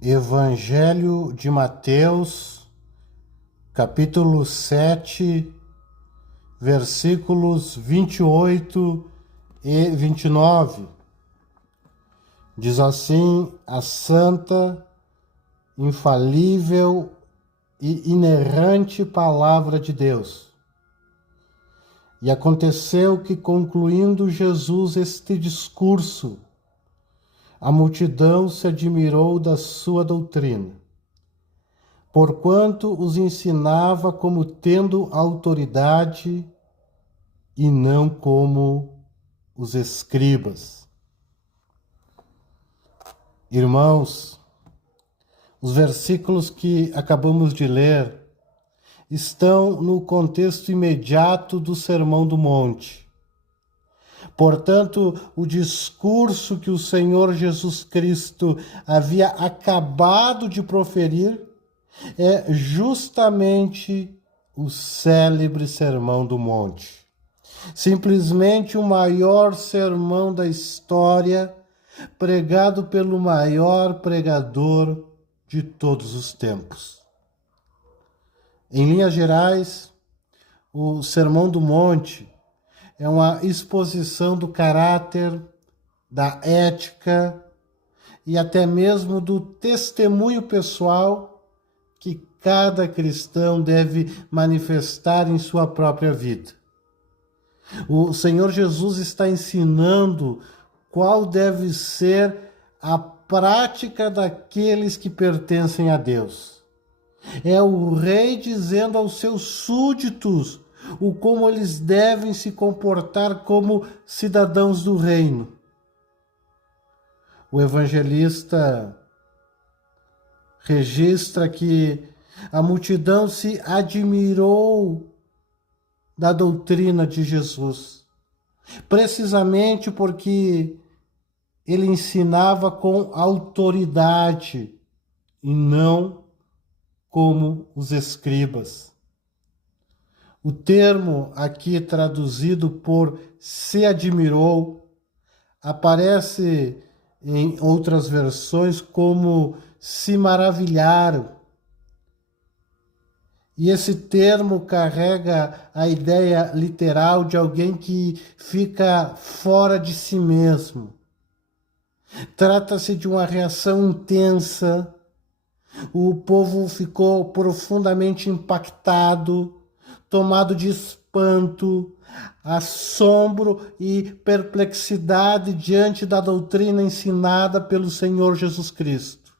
Evangelho de Mateus, capítulo 7, versículos 28 e 29. Diz assim a santa, infalível e inerrante palavra de Deus. E aconteceu que, concluindo Jesus este discurso, a multidão se admirou da sua doutrina, porquanto os ensinava como tendo autoridade e não como os escribas. Irmãos, os versículos que acabamos de ler estão no contexto imediato do Sermão do Monte. Portanto, o discurso que o Senhor Jesus Cristo havia acabado de proferir é justamente o célebre Sermão do Monte. Simplesmente o maior sermão da história, pregado pelo maior pregador de todos os tempos. Em linhas gerais, o Sermão do Monte é uma exposição do caráter, da ética e até mesmo do testemunho pessoal que cada cristão deve manifestar em sua própria vida. O Senhor Jesus está ensinando qual deve ser a prática daqueles que pertencem a Deus. É o rei dizendo aos seus súditos o como eles devem se comportar como cidadãos do reino. O evangelista registra que a multidão se admirou da doutrina de Jesus, precisamente porque ele ensinava com autoridade e não como os escribas. O termo aqui traduzido por se admirou aparece em outras versões como se maravilharam. E esse termo carrega a ideia literal de alguém que fica fora de si mesmo. Trata-se de uma reação intensa. O povo ficou profundamente impactado, tomado de espanto, assombro e perplexidade diante da doutrina ensinada pelo Senhor Jesus Cristo.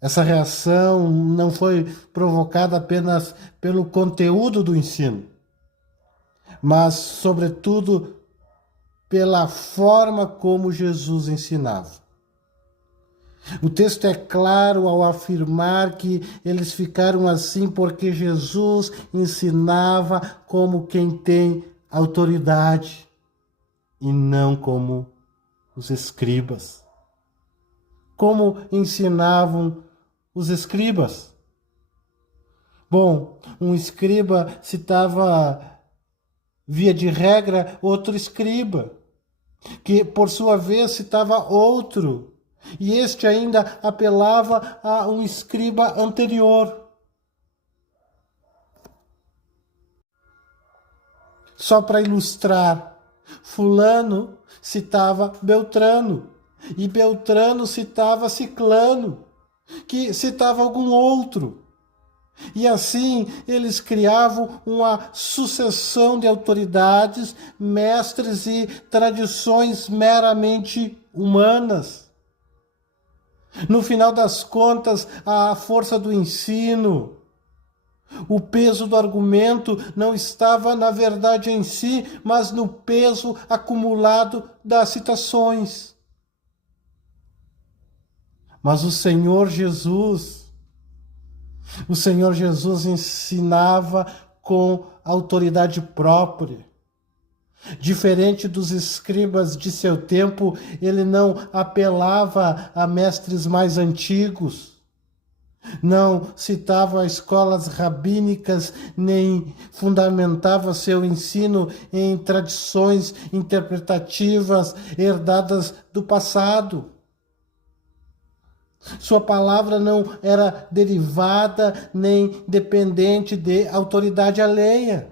Essa reação não foi provocada apenas pelo conteúdo do ensino, mas, sobretudo, pela forma como Jesus ensinava. O texto é claro ao afirmar que eles ficaram assim porque Jesus ensinava como quem tem autoridade e não como os escribas. Como ensinavam os escribas? Bom, um escriba citava, via de regra, outro escriba, que por sua vez citava outro. E este ainda apelava a um escriba anterior. Só para ilustrar, fulano citava Beltrano, e Beltrano citava Ciclano, que citava algum outro. E assim eles criavam uma sucessão de autoridades, mestres e tradições meramente humanas. No final das contas, a força do ensino, o peso do argumento não estava na verdade em si, mas no peso acumulado das citações. Mas o Senhor Jesus ensinava com autoridade própria. Diferente dos escribas de seu tempo, ele não apelava a mestres mais antigos, não citava escolas rabínicas, nem fundamentava seu ensino em tradições interpretativas herdadas do passado. Sua palavra não era derivada nem dependente de autoridade alheia.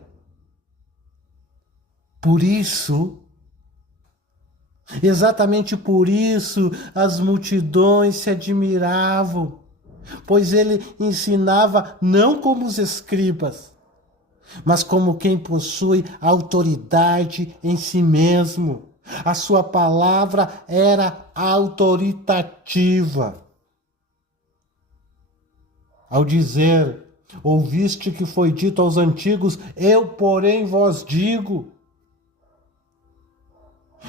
Por isso, exatamente por isso, as multidões se admiravam, pois ele ensinava não como os escribas, mas como quem possui autoridade em si mesmo. A sua palavra era autoritativa. Ao dizer, ouviste que foi dito aos antigos, eu, porém, vos digo.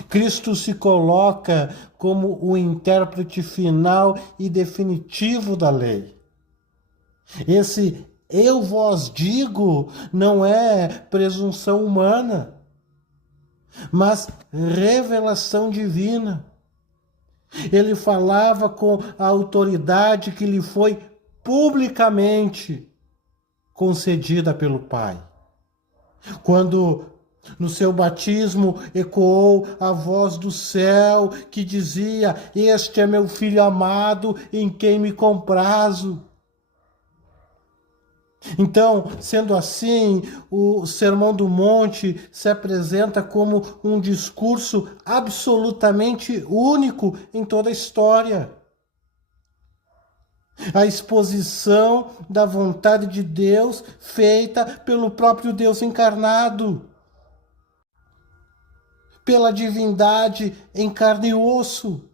Cristo se coloca como o intérprete final e definitivo da lei. Esse eu vos digo não é presunção humana, mas revelação divina. Ele falava com a autoridade que lhe foi publicamente concedida pelo Pai. Quando no seu batismo ecoou a voz do céu que dizia: este é meu filho amado em quem me comprazo. Então, sendo assim, o Sermão do Monte se apresenta como um discurso absolutamente único em toda a história. A exposição da vontade de Deus feita pelo próprio Deus encarnado, pela divindade em carne e osso.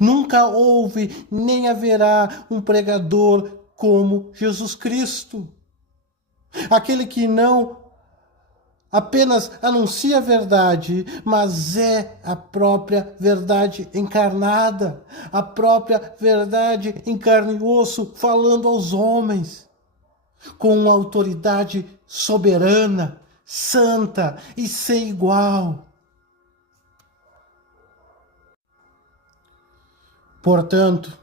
Nunca houve nem haverá um pregador como Jesus Cristo. Aquele que não apenas anuncia a verdade, mas é a própria verdade encarnada, a própria verdade em carne e osso, falando aos homens, com uma autoridade soberana, santa e sem igual. Portanto,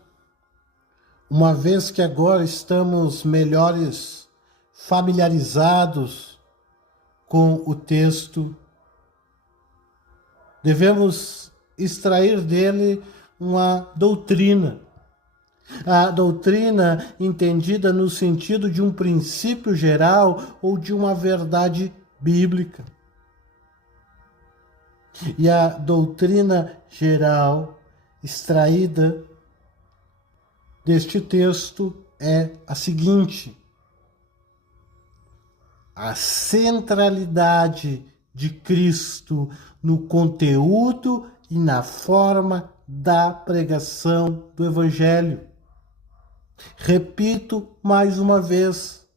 uma vez que agora estamos melhores familiarizados com o texto, devemos extrair dele uma doutrina. A doutrina entendida no sentido de um princípio geral ou de uma verdade bíblica. E a doutrina geral extraída deste texto é a seguinte: a centralidade de Cristo no conteúdo e na forma da pregação do Evangelho. Repito mais uma vez,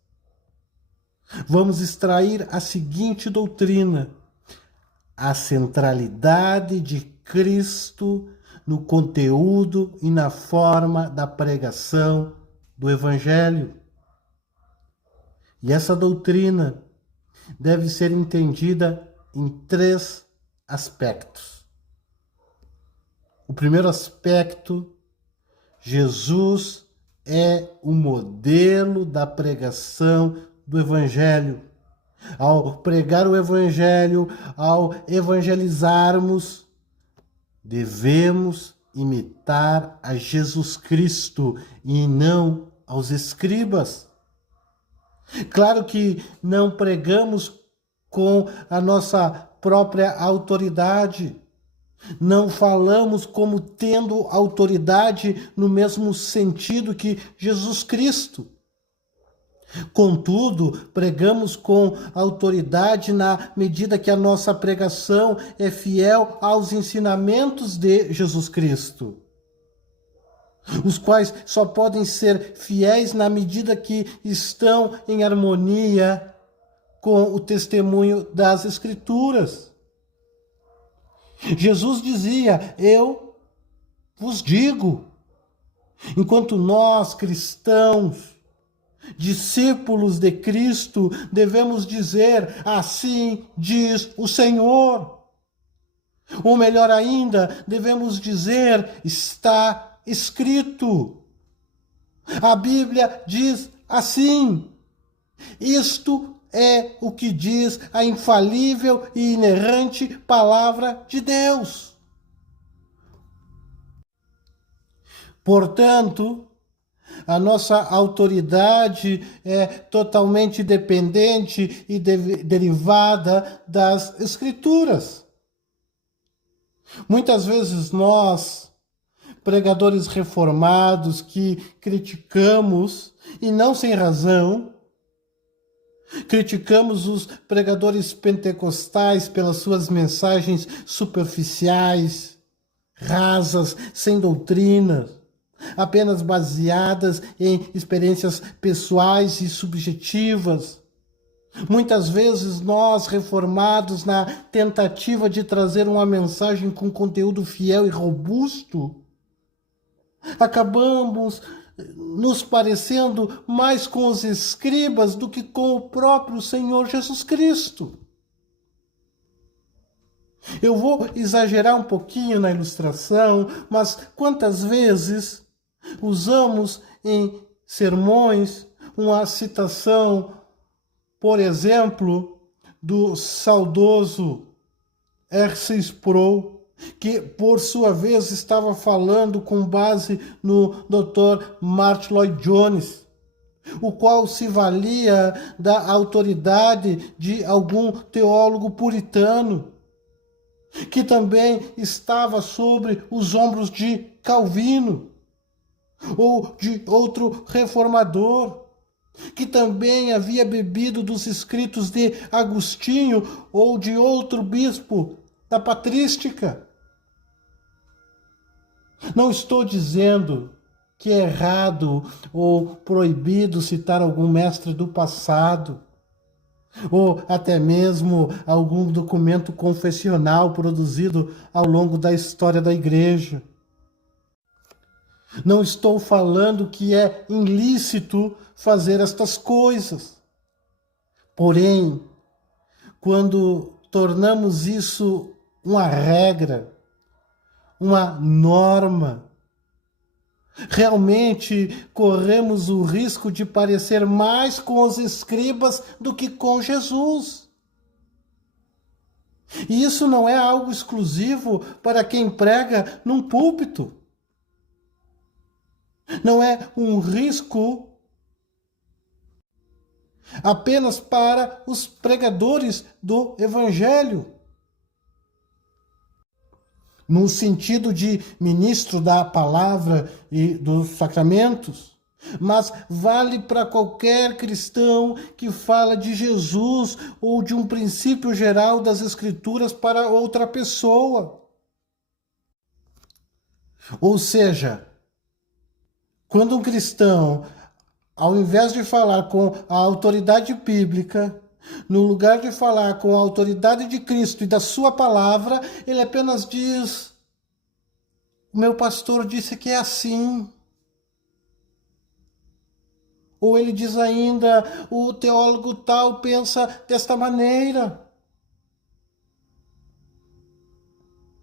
vamos extrair a seguinte doutrina: a centralidade de Cristo no conteúdo e na forma da pregação do Evangelho. E essa doutrina deve ser entendida em 3 aspectos. O primeiro aspecto: Jesus é o modelo da pregação do Evangelho. Ao pregar o Evangelho, ao evangelizarmos, devemos imitar a Jesus Cristo e não aos escribas. Claro que não pregamos com a nossa própria autoridade. Não falamos como tendo autoridade no mesmo sentido que Jesus Cristo. Contudo, pregamos com autoridade na medida que a nossa pregação é fiel aos ensinamentos de Jesus Cristo, os quais só podem ser fiéis na medida que estão em harmonia com o testemunho das Escrituras. Jesus dizia: eu vos digo. Enquanto nós, cristãos, discípulos de Cristo, devemos dizer: assim diz o Senhor. Ou melhor ainda, devemos dizer: está escrito. A Bíblia diz assim. Isto é o que diz a infalível e inerrante palavra de Deus. Portanto, a nossa autoridade é totalmente dependente e derivada das Escrituras. Muitas vezes nós, pregadores reformados, que criticamos, e não sem razão, criticamos os pregadores pentecostais pelas suas mensagens superficiais, rasas, sem doutrina, apenas baseadas em experiências pessoais e subjetivas. Muitas vezes nós, reformados, na tentativa de trazer uma mensagem com conteúdo fiel e robusto, acabamos nos parecendo mais com os escribas do que com o próprio Senhor Jesus Cristo. Eu vou exagerar um pouquinho na ilustração, mas quantas vezes usamos em sermões uma citação, por exemplo, do saudoso R.C. Sproul, que por sua vez estava falando com base no Dr. Martyn Lloyd-Jones, o qual se valia da autoridade de algum teólogo puritano, que também estava sobre os ombros de Calvino, ou de outro reformador, que também havia bebido dos escritos de Agostinho ou de outro bispo da patrística. Não estou dizendo que é errado ou proibido citar algum mestre do passado, ou até mesmo algum documento confessional produzido ao longo da história da igreja. Não estou falando que é ilícito fazer estas coisas. Porém, quando tornamos isso uma regra, uma norma, realmente corremos o risco de parecer mais com os escribas do que com Jesus. E isso não é algo exclusivo para quem prega num púlpito. Não é um risco apenas para os pregadores do Evangelho, no sentido de ministro da palavra e dos sacramentos, mas vale para qualquer cristão que fala de Jesus ou de um princípio geral das Escrituras para outra pessoa. Ou seja, quando um cristão, ao invés de falar com a autoridade bíblica, no lugar de falar com a autoridade de Cristo e da sua palavra, ele apenas diz: o meu pastor disse que é assim. Ou ele diz ainda: o teólogo tal pensa desta maneira.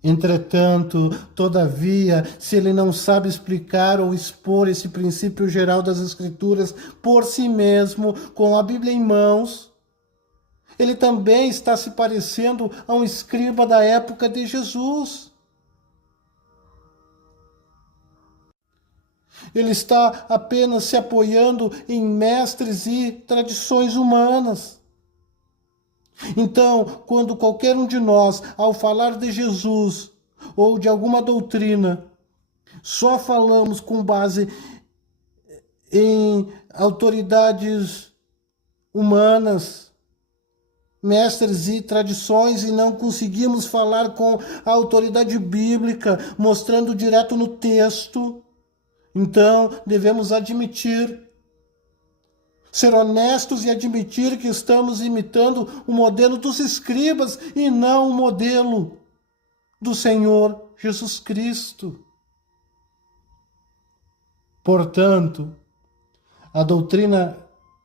Entretanto, todavia, se ele não sabe explicar ou expor esse princípio geral das Escrituras por si mesmo, com a Bíblia em mãos, ele também está se parecendo a um escriba da época de Jesus. Ele está apenas se apoiando em mestres e tradições humanas. Então, quando qualquer um de nós, ao falar de Jesus ou de alguma doutrina, só falamos com base em autoridades humanas, mestres e tradições, e não conseguimos falar com a autoridade bíblica, mostrando direto no texto, então devemos admitir, ser honestos e admitir que estamos imitando o modelo dos escribas e não o modelo do Senhor Jesus Cristo. Portanto, a doutrina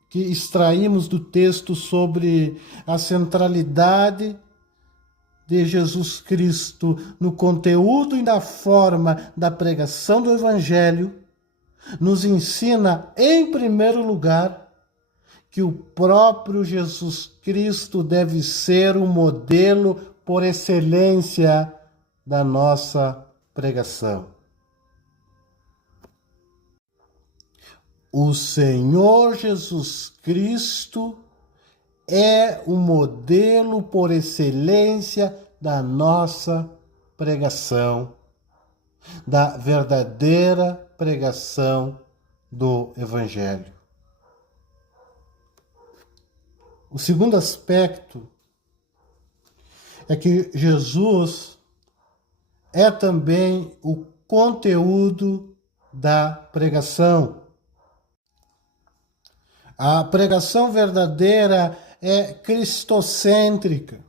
que extraímos do texto sobre a centralidade de Jesus Cristo no conteúdo e na forma da pregação do Evangelho nos ensina, em primeiro lugar, que o próprio Jesus Cristo deve ser o modelo por excelência da nossa pregação. O Senhor Jesus Cristo é o modelo por excelência da nossa pregação, da verdadeira pregação do Evangelho. O segundo aspecto é que Jesus é também o conteúdo da pregação. A pregação verdadeira é cristocêntrica,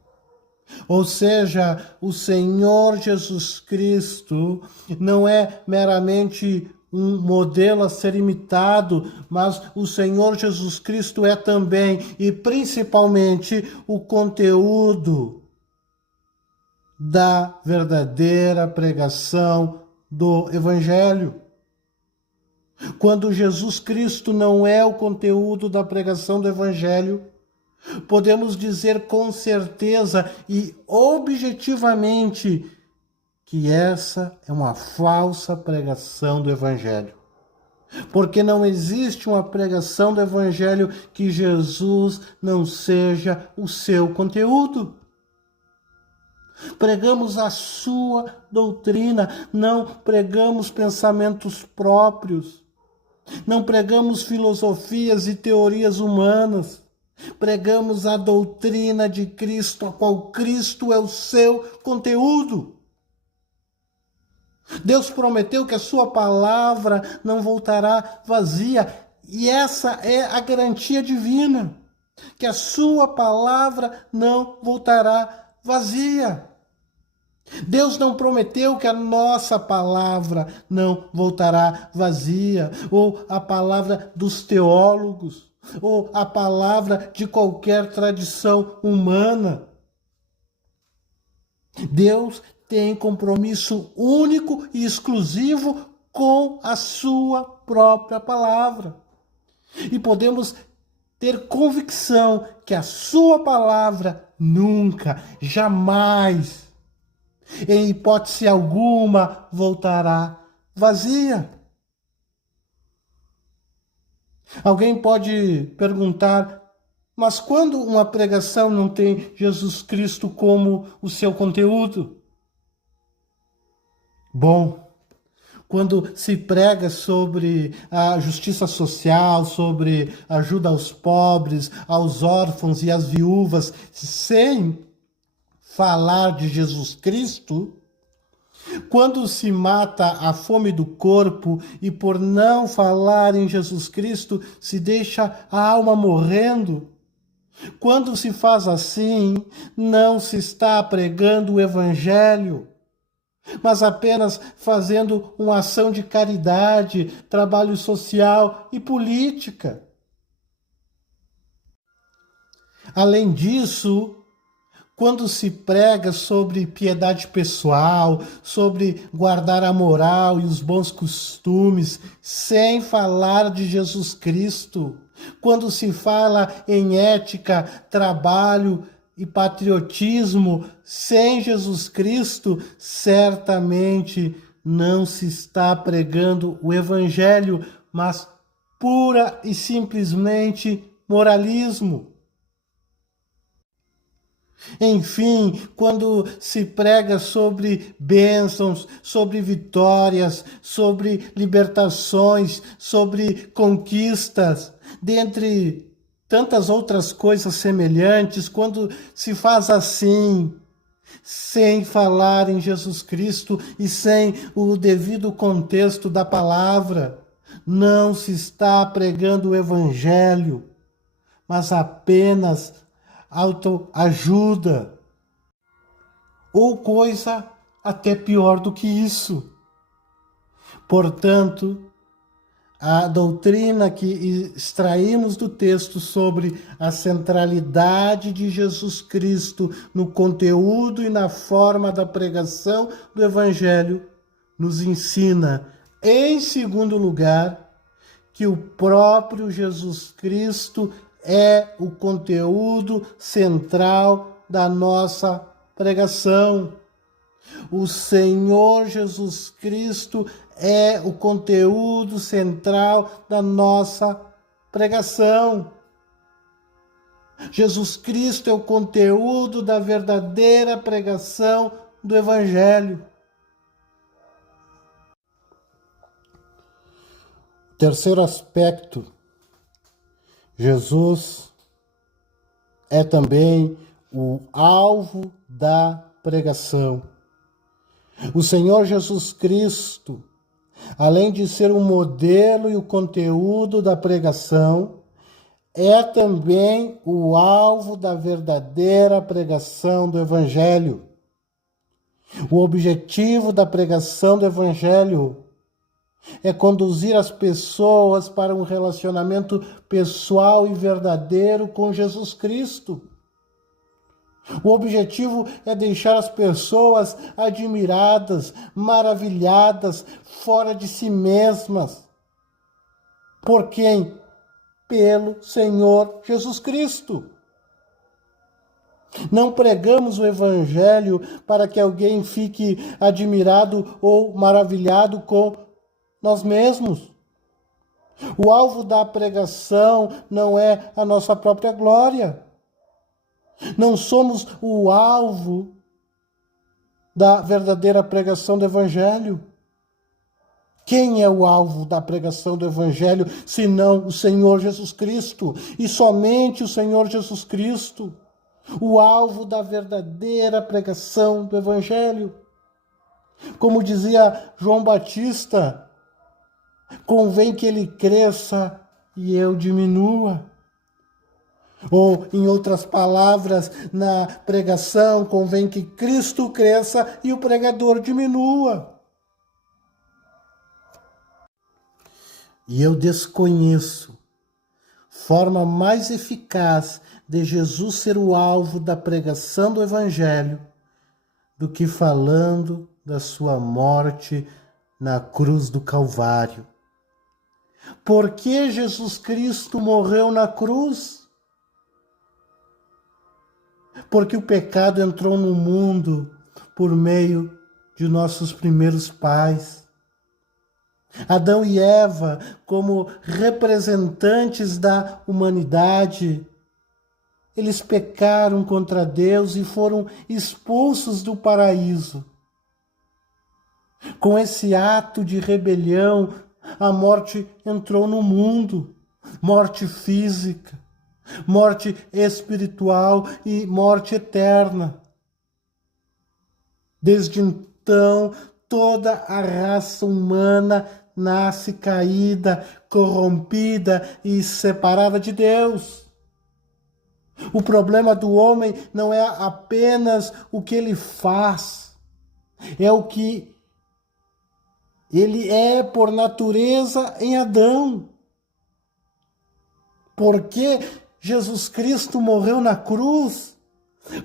ou seja, o Senhor Jesus Cristo não é meramente um modelo a ser imitado, mas o Senhor Jesus Cristo é também e principalmente o conteúdo da verdadeira pregação do Evangelho. Quando Jesus Cristo não é o conteúdo da pregação do Evangelho, podemos dizer com certeza e objetivamente que essa é uma falsa pregação do Evangelho. Porque não existe uma pregação do Evangelho que Jesus não seja o seu conteúdo. Pregamos a sua doutrina, não pregamos pensamentos próprios, não pregamos filosofias e teorias humanas. Pregamos a doutrina de Cristo, a qual Cristo é o seu conteúdo. Deus prometeu que a sua palavra não voltará vazia, e essa é a garantia divina, que a sua palavra não voltará vazia. Deus não prometeu que a nossa palavra não voltará vazia, ou a palavra dos teólogos, ou a palavra de qualquer tradição humana. Deus tem compromisso único e exclusivo com a sua própria palavra. E podemos ter convicção que a sua palavra nunca, jamais, em hipótese alguma, voltará vazia. Alguém pode perguntar, mas quando uma pregação não tem Jesus Cristo como o seu conteúdo? Bom, quando se prega sobre a justiça social, sobre ajuda aos pobres, aos órfãos e às viúvas, sem falar de Jesus Cristo, quando se mata a fome do corpo e por não falar em Jesus Cristo se deixa a alma morrendo, quando se faz assim, não se está pregando o Evangelho, mas apenas fazendo uma ação de caridade, trabalho social e política. Além disso, quando se prega sobre piedade pessoal, sobre guardar a moral e os bons costumes, sem falar de Jesus Cristo, quando se fala em ética, trabalho e patriotismo, sem Jesus Cristo, certamente não se está pregando o Evangelho, mas pura e simplesmente moralismo. Enfim, quando se prega sobre bênçãos, sobre vitórias, sobre libertações, sobre conquistas, dentre tantas outras coisas semelhantes, quando se faz assim, sem falar em Jesus Cristo e sem o devido contexto da palavra, não se está pregando o Evangelho, mas apenas autoajuda, ou coisa até pior do que isso. Portanto, a doutrina que extraímos do texto sobre a centralidade de Jesus Cristo no conteúdo e na forma da pregação do Evangelho nos ensina, em segundo lugar, que o próprio Jesus Cristo é o conteúdo central da nossa pregação. O Senhor Jesus Cristo é o conteúdo central da nossa pregação. Jesus Cristo é o conteúdo da verdadeira pregação do Evangelho. Terceiro aspecto, Jesus é também o alvo da pregação. O Senhor Jesus Cristo, além de ser o modelo e o conteúdo da pregação, é também o alvo da verdadeira pregação do Evangelho. O objetivo da pregação do Evangelho é conduzir as pessoas para um relacionamento pessoal e verdadeiro com Jesus Cristo. O objetivo é deixar as pessoas admiradas, maravilhadas, fora de si mesmas. Por quem? Pelo Senhor Jesus Cristo. Não pregamos o Evangelho para que alguém fique admirado ou maravilhado com nós mesmos. O alvo da pregação não é a nossa própria glória. Não somos o alvo da verdadeira pregação do Evangelho. Quem é o alvo da pregação do Evangelho, senão o Senhor Jesus Cristo? E somente o Senhor Jesus Cristo, o alvo da verdadeira pregação do Evangelho. Como dizia João Batista, convém que ele cresça e eu diminua. Ou, em outras palavras, na pregação, convém que Cristo cresça e o pregador diminua. E eu desconheço forma mais eficaz de Jesus ser o alvo da pregação do Evangelho do que falando da sua morte na cruz do Calvário. Por que Jesus Cristo morreu na cruz? Porque o pecado entrou no mundo por meio de nossos primeiros pais. Adão e Eva, como representantes da humanidade, eles pecaram contra Deus e foram expulsos do paraíso. Com esse ato de rebelião, a morte entrou no mundo, morte física, morte espiritual e morte eterna. Desde então, toda a raça humana nasce caída, corrompida e separada de Deus. O problema do homem não é apenas o que ele faz, é o que ele é por natureza em Adão. Por que Jesus Cristo morreu na cruz?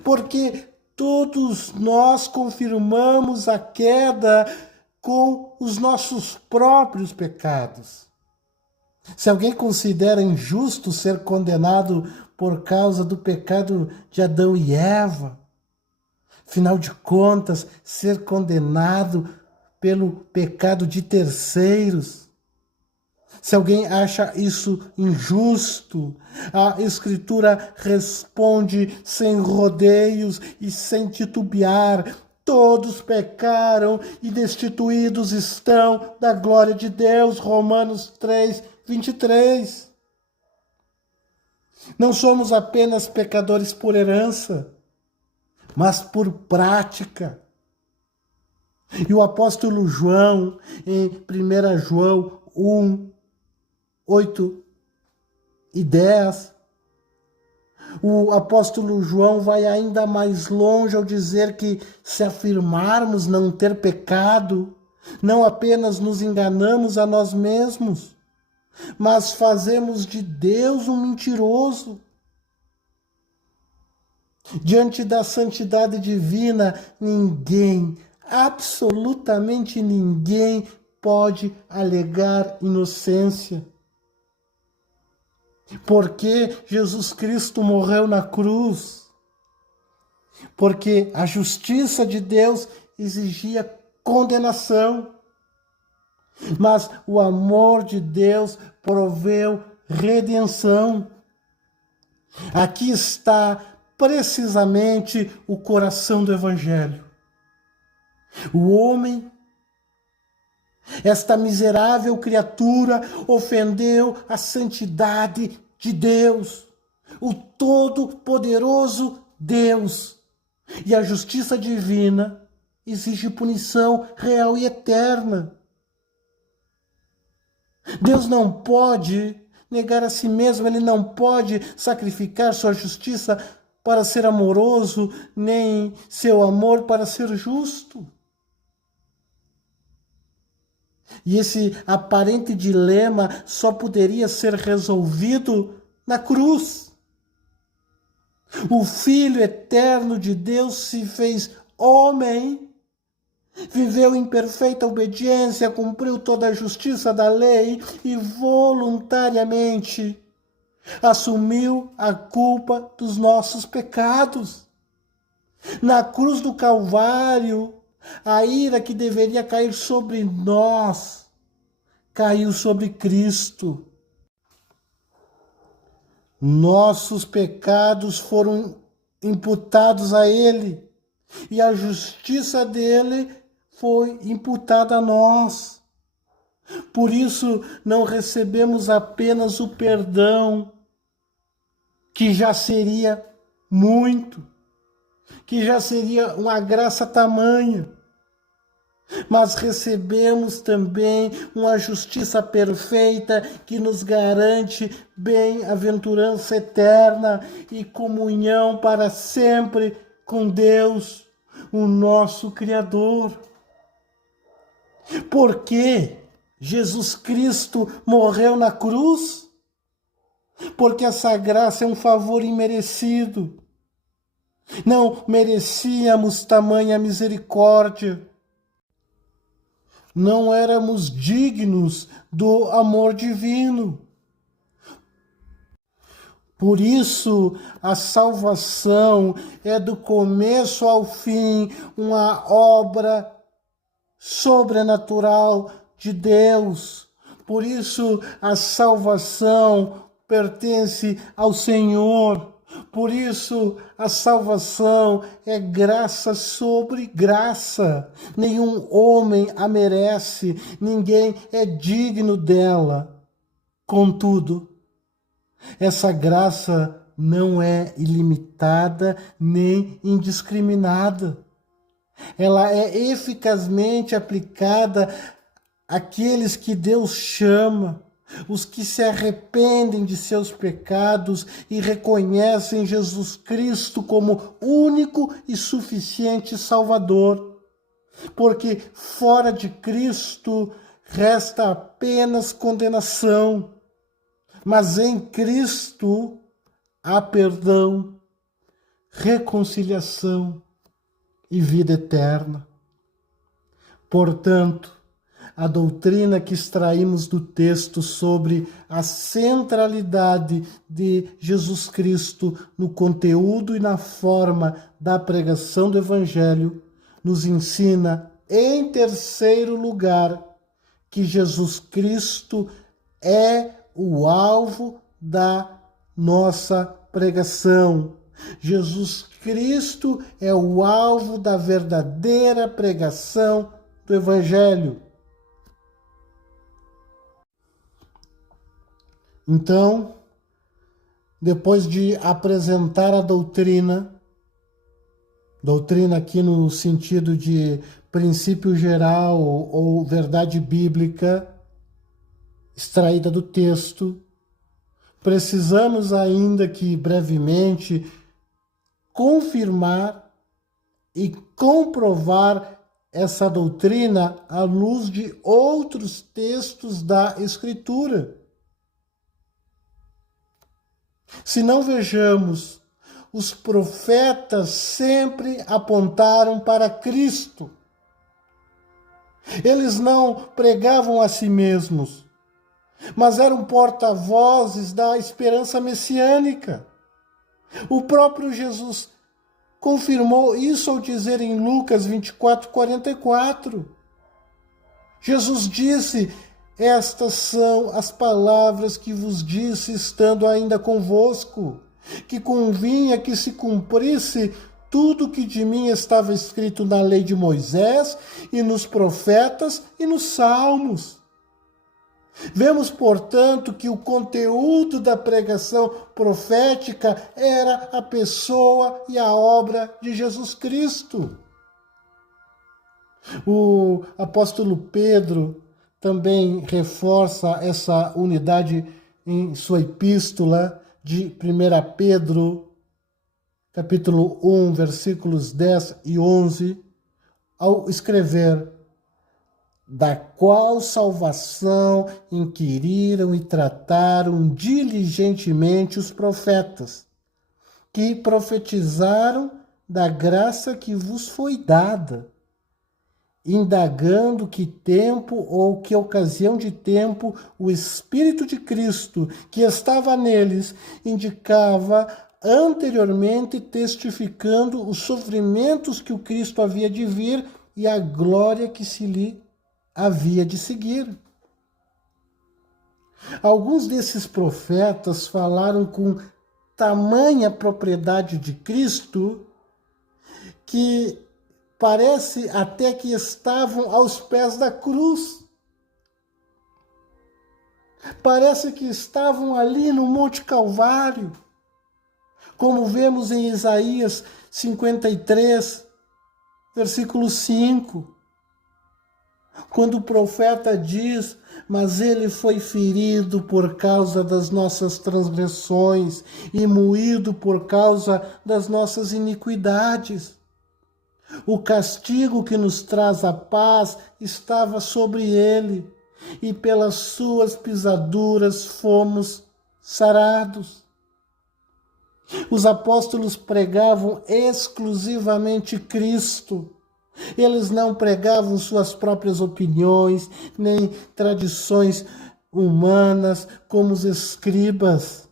Porque todos nós confirmamos a queda com os nossos próprios pecados. Se alguém considera injusto ser condenado por causa do pecado de Adão e Eva, afinal de contas, ser condenado pelo pecado de terceiros, se alguém acha isso injusto, a Escritura responde sem rodeios e sem titubear: todos pecaram e destituídos estão da glória de Deus. Romanos 3:23. Não somos apenas pecadores por herança, mas por prática. E o apóstolo João, em 1 João 1:8 e 10, o apóstolo João vai ainda mais longe ao dizer que, se afirmarmos não ter pecado, não apenas nos enganamos a nós mesmos, mas fazemos de Deus um mentiroso. Diante da santidade divina, ninguém, absolutamente ninguém, pode alegar inocência. Porque Jesus Cristo morreu na cruz? Porque a justiça de Deus exigia condenação. Mas o amor de Deus proveu redenção. Aqui está precisamente o coração do Evangelho. O homem, esta miserável criatura, ofendeu a santidade de Deus, o Todo-Poderoso Deus. E a justiça divina exige punição real e eterna. Deus não pode negar a si mesmo, ele não pode sacrificar sua justiça para ser amoroso, nem seu amor para ser justo. E esse aparente dilema só poderia ser resolvido na cruz. O Filho eterno de Deus se fez homem, viveu em perfeita obediência, cumpriu toda a justiça da lei e voluntariamente assumiu a culpa dos nossos pecados. Na cruz do Calvário, a ira que deveria cair sobre nós caiu sobre Cristo. Nossos pecados foram imputados a Ele e a justiça dele foi imputada a nós. Por isso, não recebemos apenas o perdão, que já seria muito, que já seria uma graça tamanha, mas recebemos também uma justiça perfeita que nos garante bem-aventurança eterna e comunhão para sempre com Deus, o nosso Criador. Por que Jesus Cristo morreu na cruz? Porque essa graça é um favor imerecido. Não merecíamos tamanha misericórdia. Não éramos dignos do amor divino. Por isso, a salvação é do começo ao fim uma obra sobrenatural de Deus. Por isso, a salvação pertence ao Senhor. Por isso, a salvação é graça sobre graça. Nenhum homem a merece, ninguém é digno dela. Contudo, essa graça não é ilimitada nem indiscriminada. Ela é eficazmente aplicada àqueles que Deus chama, os que se arrependem de seus pecados e reconhecem Jesus Cristo como único e suficiente Salvador. Porque fora de Cristo resta apenas condenação, mas em Cristo há perdão, reconciliação e vida eterna. Portanto, a doutrina que extraímos do texto sobre a centralidade de Jesus Cristo no conteúdo e na forma da pregação do Evangelho nos ensina, em terceiro lugar, que Jesus Cristo é o alvo da nossa pregação. Jesus Cristo é o alvo da verdadeira pregação do Evangelho. Então, depois de apresentar a doutrina aqui no sentido de princípio geral ou verdade bíblica extraída do texto, precisamos ainda que brevemente confirmar e comprovar essa doutrina à luz de outros textos da Escritura. Se não vejamos, os profetas sempre apontaram para Cristo. Eles não pregavam a si mesmos, mas eram porta-vozes da esperança messiânica. O próprio Jesus confirmou isso ao dizer em Lucas 24:44. Jesus disse: estas são as palavras que vos disse estando ainda convosco, que convinha que se cumprisse tudo que de mim estava escrito na lei de Moisés e nos profetas e nos salmos. Vemos, portanto, que o conteúdo da pregação profética era a pessoa e a obra de Jesus Cristo. O apóstolo Pedro também reforça essa unidade em sua epístola de 1 Pedro, capítulo 1, versículos 10 e 11, ao escrever: da qual salvação inquiriram e trataram diligentemente os profetas, que profetizaram da graça que vos foi dada, indagando que tempo ou que ocasião de tempo o Espírito de Cristo, que estava neles, indicava anteriormente, testificando os sofrimentos que o Cristo havia de vir e a glória que se lhe havia de seguir. Alguns desses profetas falaram com tamanha propriedade de Cristo que parece até que estavam aos pés da cruz. Parece que estavam ali no Monte Calvário, como vemos em Isaías 53, versículo 5. Quando o profeta diz: mas ele foi ferido por causa das nossas transgressões e moído por causa das nossas iniquidades. O castigo que nos traz a paz estava sobre ele, e pelas suas pisaduras fomos sarados. Os apóstolos pregavam exclusivamente Cristo. Eles não pregavam suas próprias opiniões, nem tradições humanas, como os escribas.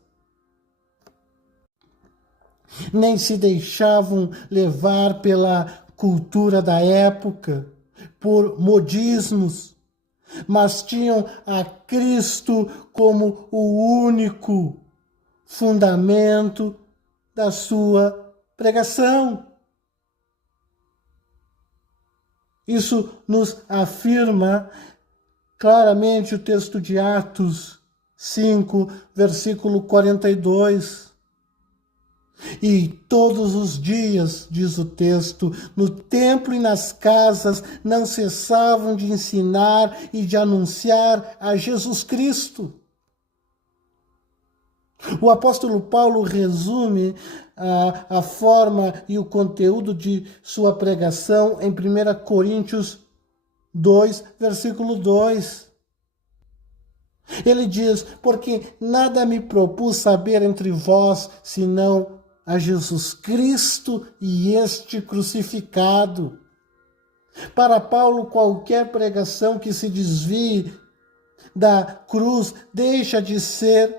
Nem se deixavam levar pela cultura da época, por modismos, mas tinham a Cristo como o único fundamento da sua pregação. Isso nos afirma claramente o texto de Atos 5, versículo 42. E todos os dias, diz o texto, no templo e nas casas não cessavam de ensinar e de anunciar a Jesus Cristo. O apóstolo Paulo resume a forma e o conteúdo de sua pregação em 1 Coríntios 2, versículo 2. Ele diz: porque nada me propus saber entre vós, senão a Jesus Cristo e este crucificado. Para Paulo, qualquer pregação que se desvie da cruz deixa de ser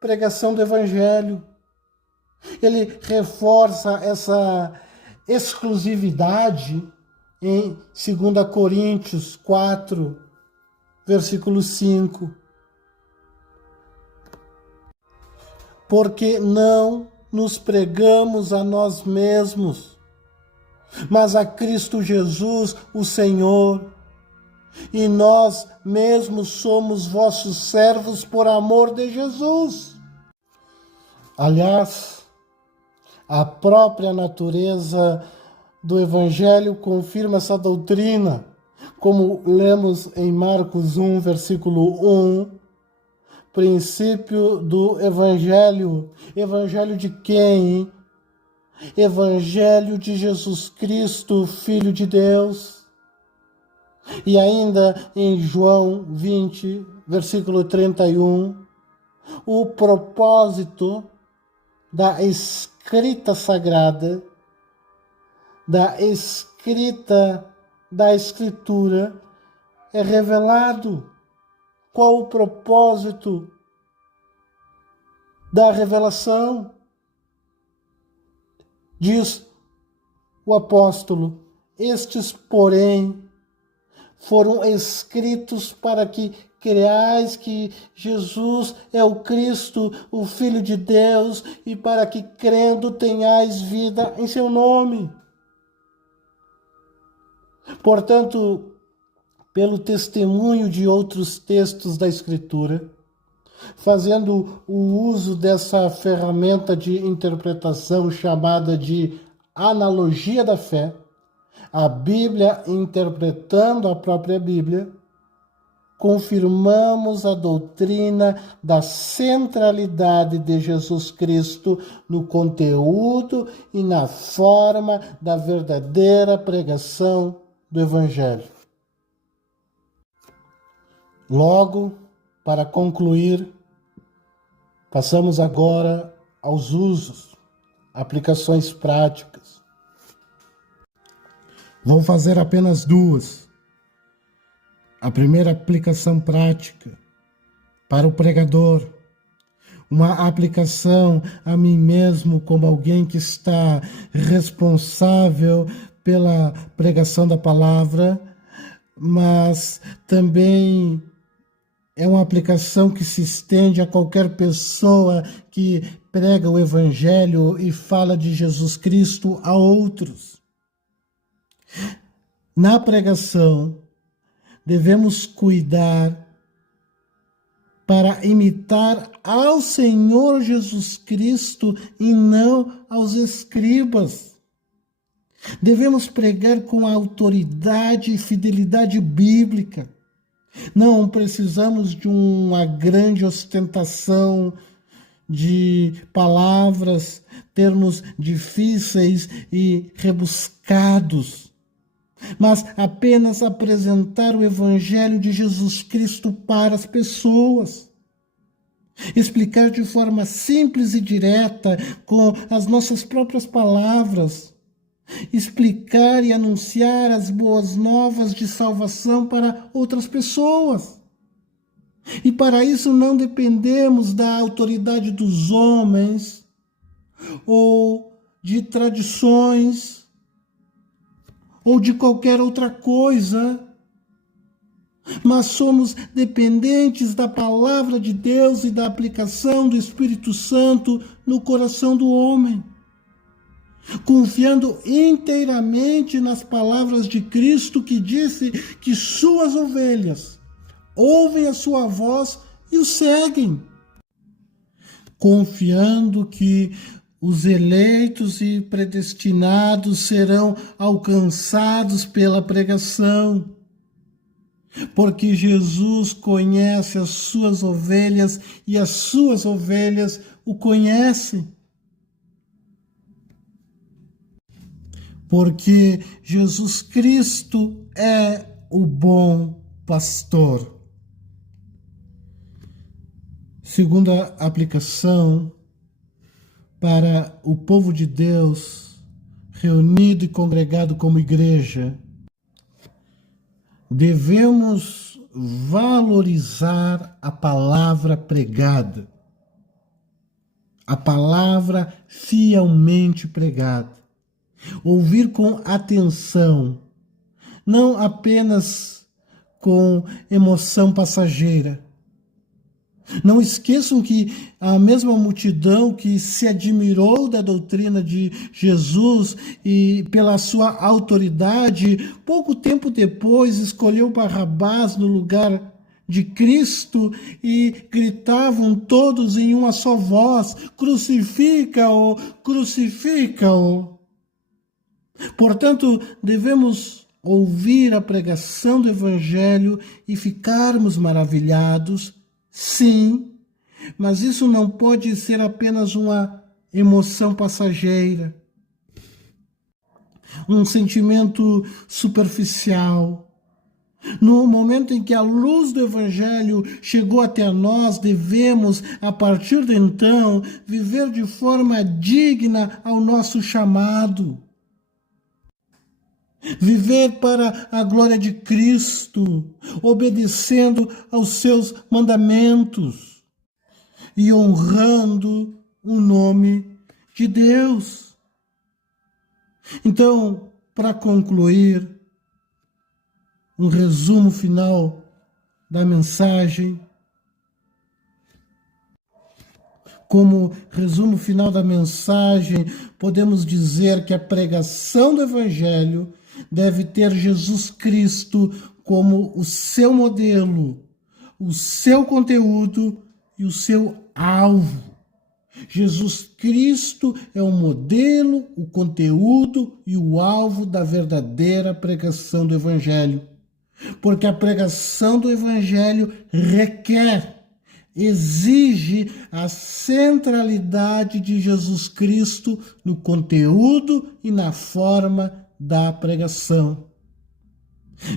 pregação do Evangelho. Ele reforça essa exclusividade em 2 Coríntios 4, versículo 5. Porque não nos pregamos a nós mesmos, mas a Cristo Jesus, o Senhor, e nós mesmos somos vossos servos por amor de Jesus. Aliás, a própria natureza do Evangelho confirma essa doutrina, como lemos em Marcos 1, versículo 1, princípio do Evangelho. Evangelho de quem? Evangelho de Jesus Cristo, Filho de Deus. E ainda em João 20, versículo 31, o propósito da escrita sagrada, da escrita da Escritura é revelado. Qual o propósito da revelação? Diz o apóstolo: estes, porém, foram escritos para que creais que Jesus é o Cristo, o Filho de Deus, e para que, crendo, tenhais vida em seu nome. Portanto, pelo testemunho de outros textos da Escritura, fazendo o uso dessa ferramenta de interpretação chamada de analogia da fé, a Bíblia interpretando a própria Bíblia, confirmamos a doutrina da centralidade de Jesus Cristo no conteúdo e na forma da verdadeira pregação do Evangelho. Logo, para concluir, passamos agora aos usos, aplicações práticas. Vou fazer apenas duas. A primeira aplicação prática para o pregador, uma aplicação a mim mesmo como alguém que está responsável pela pregação da palavra, mas também é uma aplicação que se estende a qualquer pessoa que prega o Evangelho e fala de Jesus Cristo a outros. Na pregação, devemos cuidar para imitar ao Senhor Jesus Cristo e não aos escribas. Devemos pregar com autoridade e fidelidade bíblica. Não precisamos de uma grande ostentação de palavras, termos difíceis e rebuscados, mas apenas apresentar o Evangelho de Jesus Cristo para as pessoas. Explicar de forma simples e direta, com as nossas próprias palavras. Explicar e anunciar as boas novas de salvação para outras pessoas. E para isso não dependemos da autoridade dos homens ou de tradições ou de qualquer outra coisa, mas somos dependentes da palavra de Deus e da aplicação do Espírito Santo no coração do homem, confiando inteiramente nas palavras de Cristo, que disse que suas ovelhas ouvem a sua voz e o seguem, confiando que os eleitos e predestinados serão alcançados pela pregação, porque Jesus conhece as suas ovelhas e as suas ovelhas o conhecem. Porque Jesus Cristo é o bom pastor. Segunda aplicação para o povo de Deus reunido e congregado como igreja, devemos valorizar a palavra pregada, a palavra fielmente pregada, ouvir com atenção, não apenas com emoção passageira. Não esqueçam que a mesma multidão que se admirou da doutrina de Jesus e pela sua autoridade, pouco tempo depois escolheu Barrabás no lugar de Cristo e gritavam todos em uma só voz: crucifica-o, crucifica-o. Portanto, devemos ouvir a pregação do Evangelho e ficarmos maravilhados. Sim, mas isso não pode ser apenas uma emoção passageira, um sentimento superficial. No momento em que a luz do Evangelho chegou até nós, devemos, a partir de então, viver de forma digna ao nosso chamado. Viver para a glória de Cristo, obedecendo aos seus mandamentos e honrando o nome de Deus. Então, para concluir, um resumo final da mensagem. Como resumo final da mensagem, podemos dizer que a pregação do Evangelho deve ter Jesus Cristo como o seu modelo, o seu conteúdo e o seu alvo. Jesus Cristo é o modelo, o conteúdo e o alvo da verdadeira pregação do Evangelho. Porque a pregação do Evangelho exige a centralidade de Jesus Cristo no conteúdo e na forma da pregação.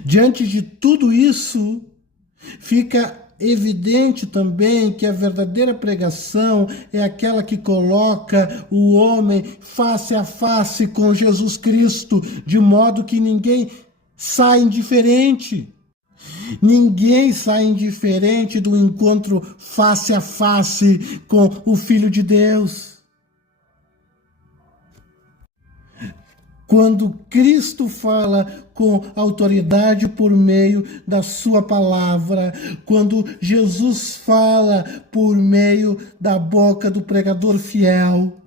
Diante de tudo isso, fica evidente também que a verdadeira pregação é aquela que coloca o homem face a face com Jesus Cristo, de modo que ninguém sai indiferente. Ninguém sai indiferente do encontro face a face com o Filho de Deus. Quando Cristo fala com autoridade por meio da sua palavra, quando Jesus fala por meio da boca do pregador fiel,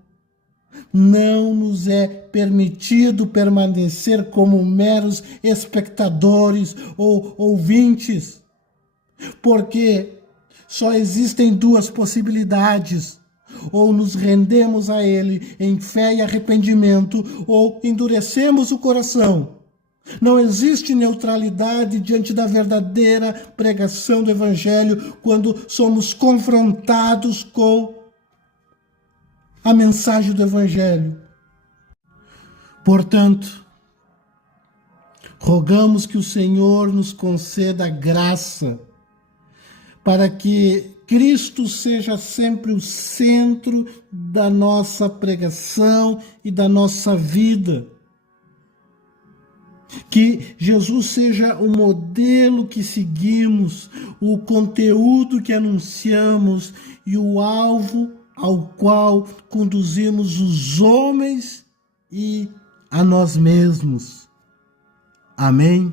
não nos é permitido permanecer como meros espectadores ou ouvintes, porque só existem duas possibilidades: ou nos rendemos a Ele em fé e arrependimento, ou endurecemos o coração. Não existe neutralidade diante da verdadeira pregação do Evangelho quando somos confrontados com a mensagem do Evangelho. Portanto, rogamos que o Senhor nos conceda graça para que Cristo seja sempre o centro da nossa pregação e da nossa vida. Que Jesus seja o modelo que seguimos, o conteúdo que anunciamos e o alvo ao qual conduzimos os homens e a nós mesmos. Amém?